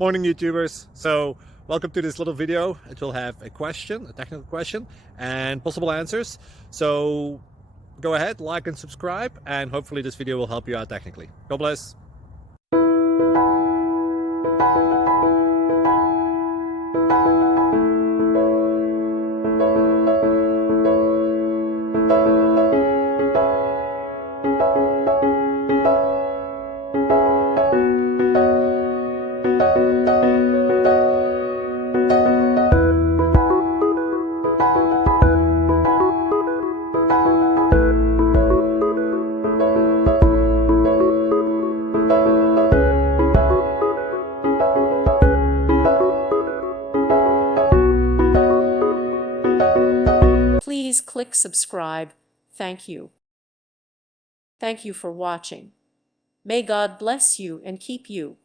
Morning, YouTubers. So welcome to this little video. It will have a question, a technical question, and possible answers. So go ahead, like and subscribe, and hopefully this video will help you out technically. God bless. Please click subscribe. Thank you. Thank you for watching. May God bless you and keep you.